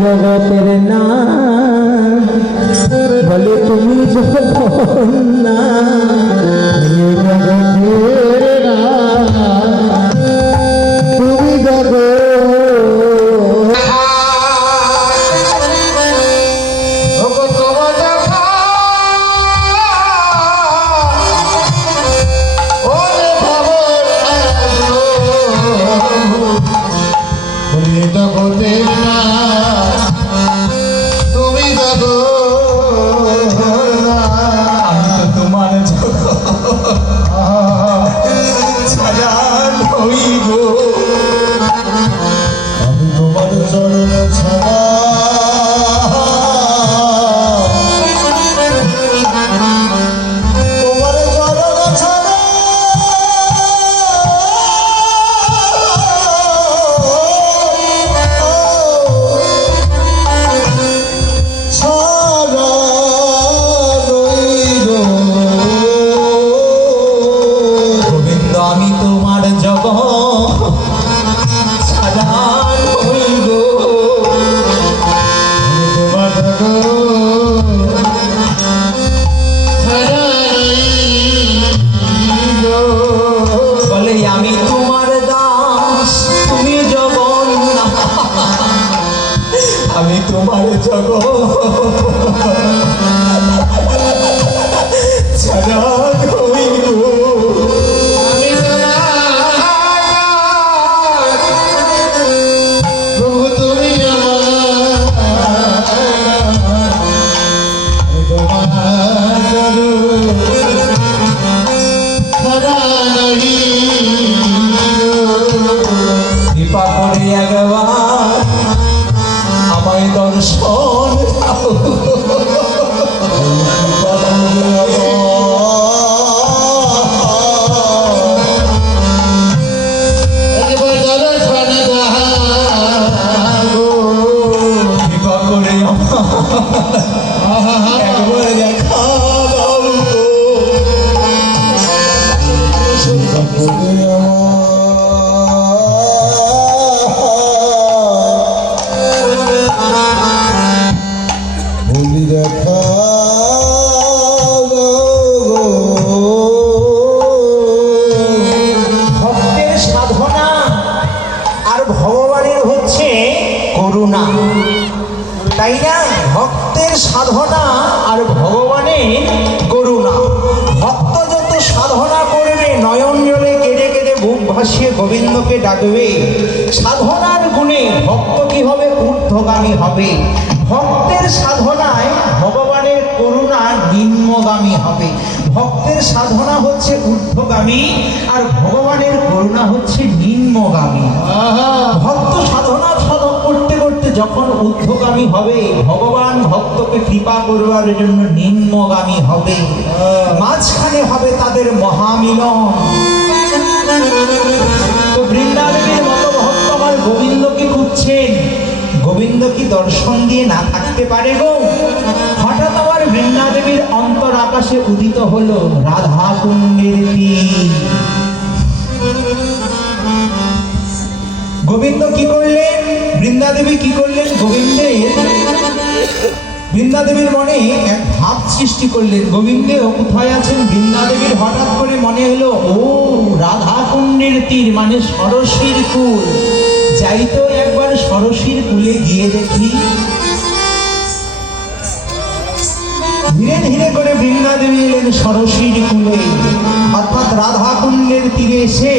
জগতের না বলে তুমি না জগতের না তুমি জগৎ তাই না? ভক্তের সাধনা আর ভগবানের করুণা। ভক্ত যত সাধনা করবে, নয়ন জলে কেঁদে কেঁদে বুক ভাসিয়ে গোবিন্দকে ডাকবে, সাধনার গুণে ভক্ত কি হবে? ঊর্ধ্বগামী হবে। ভক্তের সাধনায় ভগবানের করুণা নিম্নগামী হবে। ভক্তের সাধনা হচ্ছে ঊর্ধ্বগামী আর ভগবানের করুণা হচ্ছে নিম্নগামী। ভক্ত সাধনা করতে করতে যখন ঊর্ধ্বগামী হবে, ভগবান ভক্তকে কৃপা করবার জন্য নিম্নগামী হবে। মাঝখানে হবে তাদের মহামিলন। তো বৃন্দাবনের মতো ভক্ত আমার গোবিন্দকে খুঁজছেন, গোবিন্দ কি দর্শন দিয়ে না থাকতে পারে গো? হঠাৎ আবার বৃন্দাদেবীর অন্তর আকাশে উদিত হলো রাধা কুণ্ডের তীর। গোবিন্দ কি করলেন? বৃন্দাদেবী কি করলেন? বৃন্দাদেবীর মনে এক ভাব সৃষ্টি করলেন, গোবিন্দেও কোথায় আছেন? বৃন্দাদেবীর হঠাৎ করে মনে হলো, ও রাধা কুণ্ডের তীর মানে সরসীর কুল, যাই তো একবার সরসীর কুলে গিয়ে দেখি। ধীরে ধীরে করে বৃন্দাদেবী এলেন সরসীর কুলে, অর্থাৎ রাধা কুণ্ডের তীরে এসে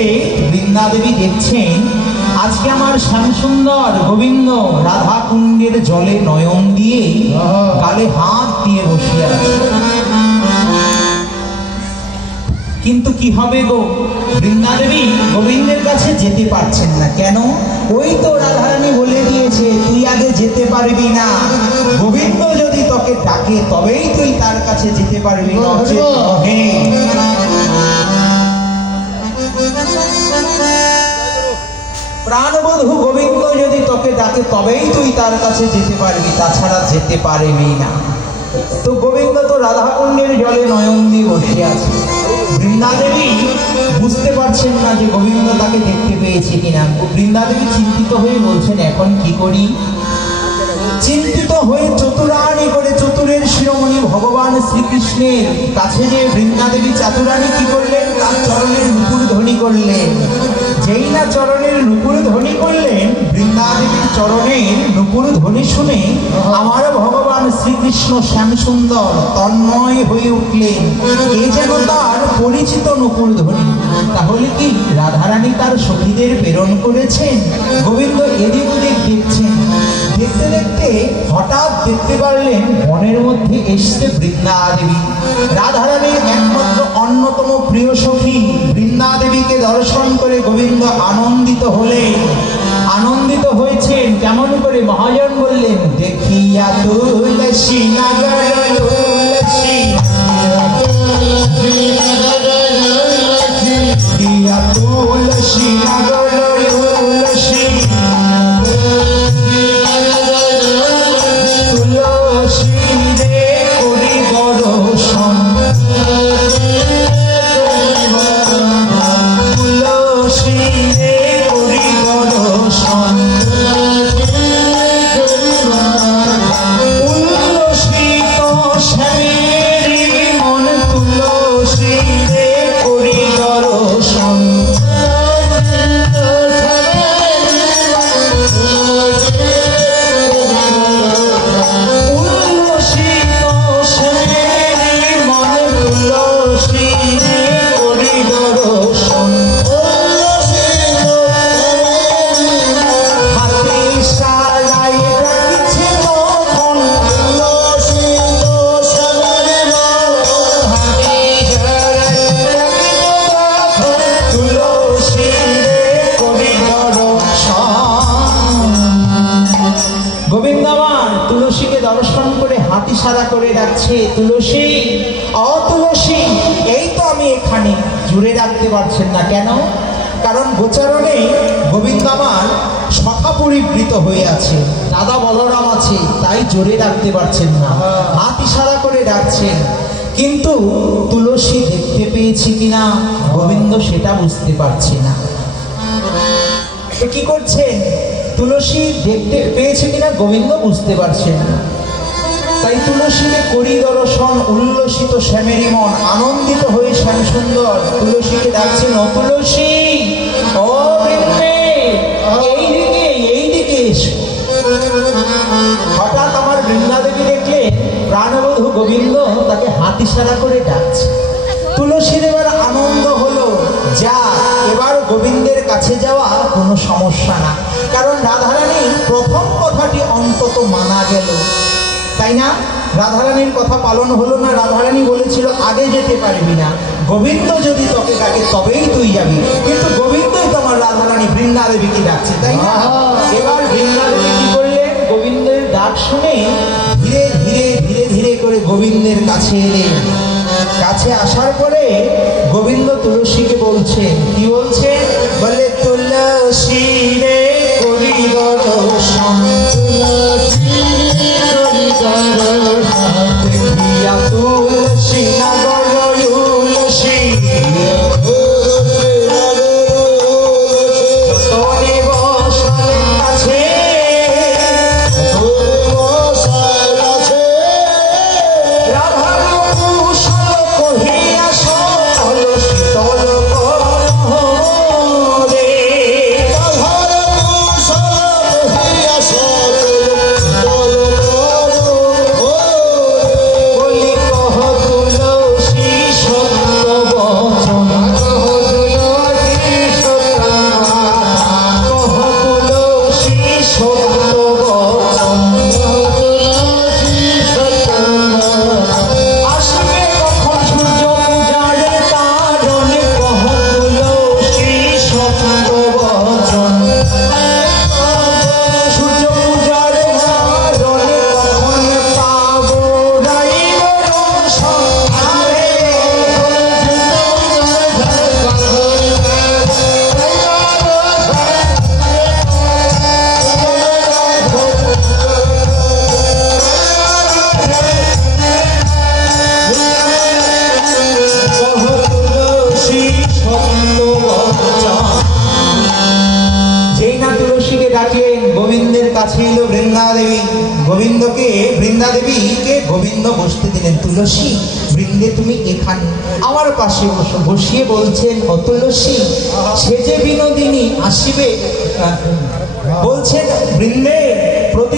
বৃন্দাদেবী দেখছেন আজকে আমার শ্যামসুন্দর গোবিন্দ রাধা কুণ্ডের জলে নয়ন দিয়ে গালে হাত দিয়ে বসে আছে। কিন্তু কি হবে গো? বৃন্দাদেবী গোবিন্দের কাছে যেতে পারছেন না। কেন? ওই তো রাধারানী বলে দিয়েছে তুই আগে যেতে পারবি না, গোবিন্দ যদি তোকে ডাকে তবেই তুই তার কাছে যেতে পারবি। প্রাণবধূ গোবিন্দ যদি তোকে ডাকে তবেই তুই তার কাছে যেতে পারবি, তাছাড়া যেতে পারবি না। বৃন্দা দেবী বুঝতে পারছেন না যে গোবিন্দ তাকে দেখতে পেয়েছে কিনা। বৃন্দা দেবী চিন্তিত হয়ে বলছেন, এখন কি করি? চিন্তিত হয়ে চতুরানি করে চতুরের শিরোমণি ভগবান শ্রীকৃষ্ণের কাছে যে বৃন্দা দেবী চাতুরানি কি করলেন, তার চরণের নুপুর ধ্বনি করলেন। যেই না চরণের নুপুর ধ্বনি করলেন, বৃন্দা দেবীর চরণের নুপুর ধ্বনি শুনে আমার ভগবান শ্রীকৃষ্ণ শ্যামসুন্দর তন্ময় হয়ে উঠলেন। এ যেন তার পরিচিত নুপুর ধ্বনি। তাহলে কি রাধারানী তার সখীদের প্রেরণ করেছেন? গোবিন্দ এদিক ওদিক দেখছেন। দেখতে দেখতে হঠাৎ দেখতে পারলেন বনের মধ্যে এসছে বৃন্দা দেবী। রাধারানীর একমাত্র অন্যতম প্রিয় সখী বৃন্দা দেবীকে দর্শন করে গোবিন্দ আনন্দিত হলেন। আনন্দিত হয়েছেন কেমন করে? মহাজন বললেন, দেখিয়া তুলসী নগর তুলসী, দেখিয়া তুলসী নগর তুলসী, ইশারা করে ডাকছে, তুলসী, অতুলসী। এই তো আমি এখানে। জুড়ে রাখতে পারছেন না কেন? কারণ গোচারণে গোবিন্দ আমার সখা পরিবৃত হয়ে আছে, দাদা বলরাম আছে, তাই জোরে রাখতে পারছেন না। হাত ইশারা করে ডাকছেন, কিন্তু তুলসী দেখতে পেয়েছি কিনা গোবিন্দ সেটা বুঝতে পারছে না। তো কি করছেন? তুলসী দেখতে পেয়েছে কিনা গোবিন্দ বুঝতে পারছেন না। তাই তুলসীকে করি দর্শন, উল্লসিত শ্যামেরই মন, আনন্দিত হয়ে শ্যাম সুন্দর তুলসীকে ডাকছেন, ও তুলসী, ও বৃন্দে, এইদিকে এইদিকে এসো। হঠাৎ আমার বৃন্দা দেবী দেখলে প্রাণবধূ গোবিন্দ তাকে হাত ইশারা করে ডাকছে। তুলসীর এবার আনন্দ হলো, যা এবার গোবিন্দের কাছে যাওয়া কোনো সমস্যা না। কারণ রাধারানীর প্রথম কথাটি অন্তত মানা গেল, তাই না? রাধারানীর কথা পালন হলো না। রাধারানী বলেছিল আগে যেতে পারবি না, গোবিন্দ যদি তোকে ডাকে তবেই তুই যাবি। কিন্তু গোবিন্দই তোমার রাধারানী বৃন্দা দেবীকে ডাকছে, তাই না? এবার বৃন্দা দেবী কি করলেন? গোবিন্দের ডাক শুনে ধীরে ধীরে ধীরে ধীরে করে গোবিন্দের কাছে এলেন। কাছে আসার পরে গোবিন্দ তুলসীকে বলছেন, কি বলছে? বলে, তুলসী রে করি দর্শন, দেখিয়া তুলসী নগর তুলসী, যতনে বসালেন কাছে, রাধার কুশল কহিয়া সকল শীতল করে, কাটিয়ে গোবিন্দের কাছে এলো বৃন্দা দেবী। বৃন্দা দেবীকে গোবিন্দ বসতে দিলেন। তুলসী, বৃন্দে তুমি এখানে আমার পাশে বসো। বসিয়ে বলছেন, ও তুলসী, সে যে বিনোদিনী আসিবে, বলছেন বৃন্দে